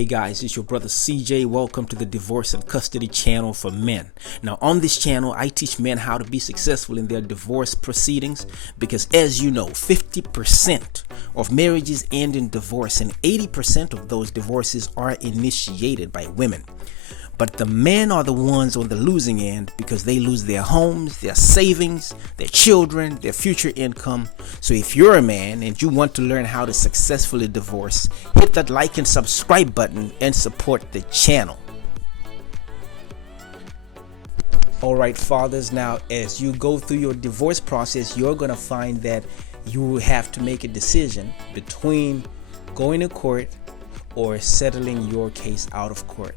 Hey guys, it's your brother CJ. Welcome to the Divorce and Custody channel for men. Now on this channel, I teach men how to be successful in their divorce proceedings because, as you know, 50% of marriages end in divorce and 80% of those divorces are initiated by women. But the men are the ones on the losing end because they lose their homes, their savings, their children, their future income. So if you're a man and you want to learn how to successfully divorce, hit that like and subscribe button and support the channel. Alright, fathers, now as you go through your divorce process, you're going to find that you will have to make a decision between going to court or settling your case out of court.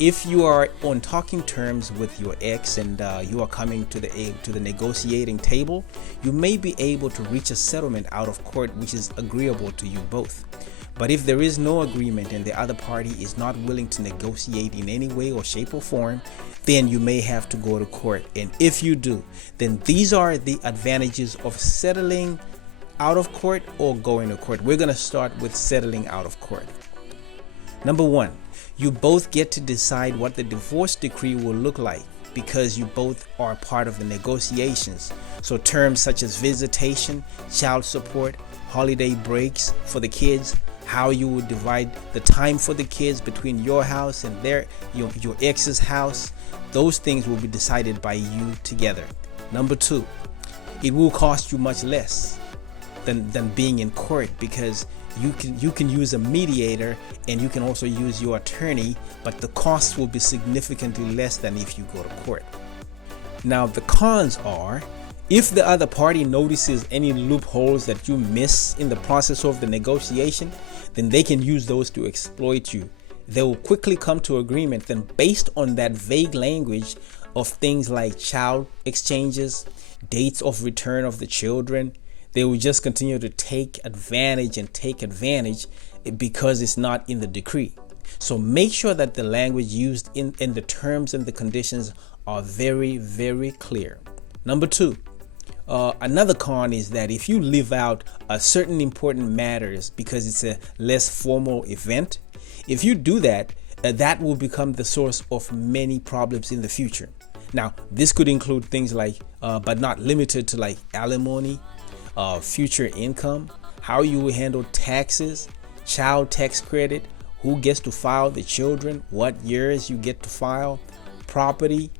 If you are on talking terms with your ex and you are coming to the negotiating table, you may be able to reach a settlement out of court which is agreeable to you both. But if there is no agreement and the other party is not willing to negotiate in any way or shape or form, then you may have to go to court. And if you do, then these are the advantages of settling out of court or going to court. We're going to start with settling out of court. Number one, you both get to decide what the divorce decree will look like because you both are part of the negotiations. So terms such as visitation, child support, holiday breaks for the kids, how you will divide the time for the kids between your house and your ex's house, those things will be decided by you together. Number two, it will cost you much less than being in court because you can use a mediator and you can also use your attorney, but the costs will be significantly less than if you go to court. Now the cons are, if the other party notices any loopholes that you miss in the process of the negotiation, then they can use those to exploit you. They will quickly come to agreement, then based on that vague language of things like child exchanges, dates of return of the children, they will just continue to take advantage because it's not in the decree. So make sure that the language used in the terms and the conditions are very, very clear. Number two, another con is that if you leave out certain important matters because it's a less formal event, if you do that, that will become the source of many problems in the future. Now, this could include things like, but not limited to, like alimony, future income, how you will handle taxes, child tax credit, who gets to file the children, what years you get to file, property,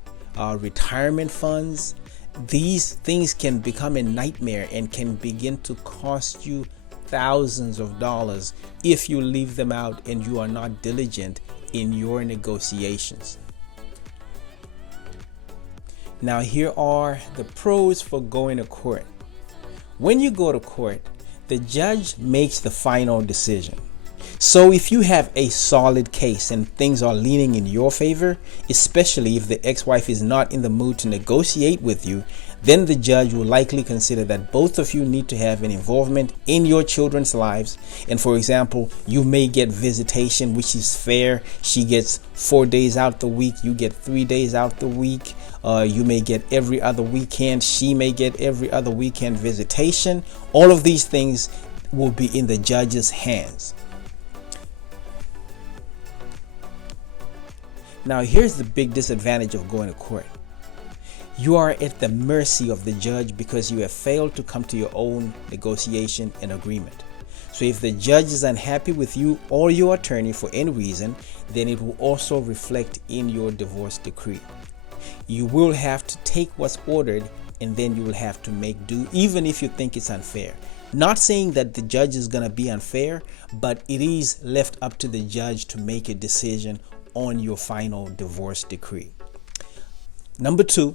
retirement funds. These things can become a nightmare and can begin to cost you thousands of dollars if you leave them out and you are not diligent in your negotiations. Now here are the pros for going to court. When you go to court, the judge makes the final decision. So if you have a solid case and things are leaning in your favor, especially if the ex-wife is not in the mood to negotiate with you, then the judge will likely consider that both of you need to have an involvement in your children's lives. And for example, you may get visitation, which is fair. She gets 4 days out the week, you get 3 days out the week. You may get every other weekend, she may get every other weekend visitation. All of these things will be in the judge's hands. Now here's the big disadvantage of going to court. You are at the mercy of the judge because you have failed to come to your own negotiation and agreement. So if the judge is unhappy with you or your attorney for any reason, then it will also reflect in your divorce decree. You will have to take what's ordered and then you will have to make do, even if you think it's unfair. Not saying that the judge is going to be unfair, but it is left up to the judge to make a decision on your final divorce decree. Number two,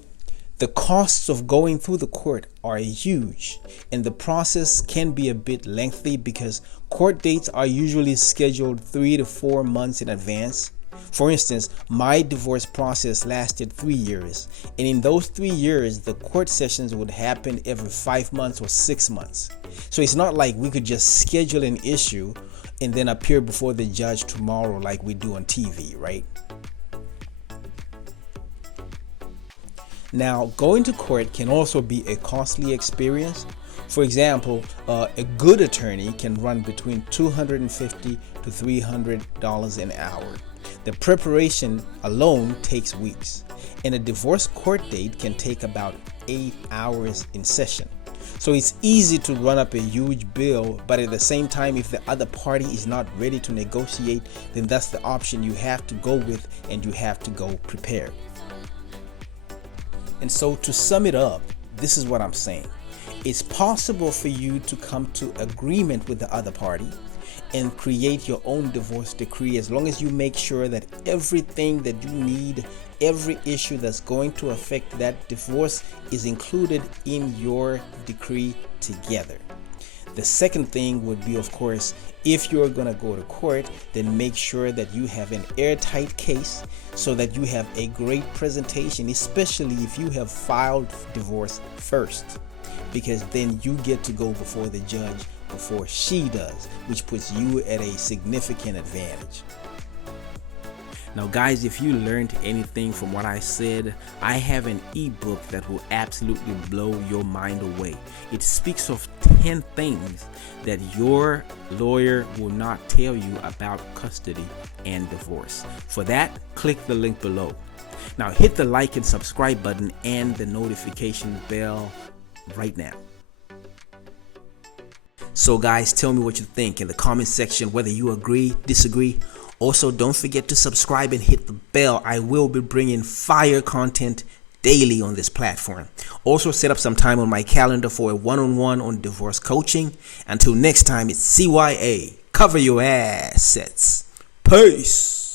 the costs of going through the court are huge and the process can be a bit lengthy because court dates are usually scheduled 3 to 4 months in advance. For instance, my divorce process lasted 3 years, and in those 3 years, the court sessions would happen every 5 months or 6 months. So it's not like we could just schedule an issue and then appear before the judge tomorrow like we do on TV, right? Now, going to court can also be a costly experience. For example, a good attorney can run between $250 to $300 an hour. The preparation alone takes weeks, and a divorce court date can take about 8 hours in session. So it's easy to run up a huge bill, but at the same time, if the other party is not ready to negotiate, then that's the option you have to go with, and you have to go prepared. And so to sum it up, this is what I'm saying. It's possible for you to come to agreement with the other party and create your own divorce decree, as long as you make sure that everything that you need, every issue that's going to affect that divorce is included in your decree together. The second thing would be, of course, if you're going to go to court, then make sure that you have an airtight case so that you have a great presentation, especially if you have filed divorce first, because then you get to go before the judge before she does, which puts you at a significant advantage. Now guys, if you learned anything from what I said, I have an ebook that will absolutely blow your mind away. It speaks of 10 things that your lawyer will not tell you about custody and divorce. For that, click the link below. Now hit the like and subscribe button and the notification bell right now. So guys, tell me what you think in the comment section, whether you agree, disagree. Also, don't forget to subscribe and hit the bell. I will be bringing fire content daily on this platform. Also, set up some time on my calendar for a one-on-one on divorce coaching. Until next time, it's CYA. Cover your assets. Peace.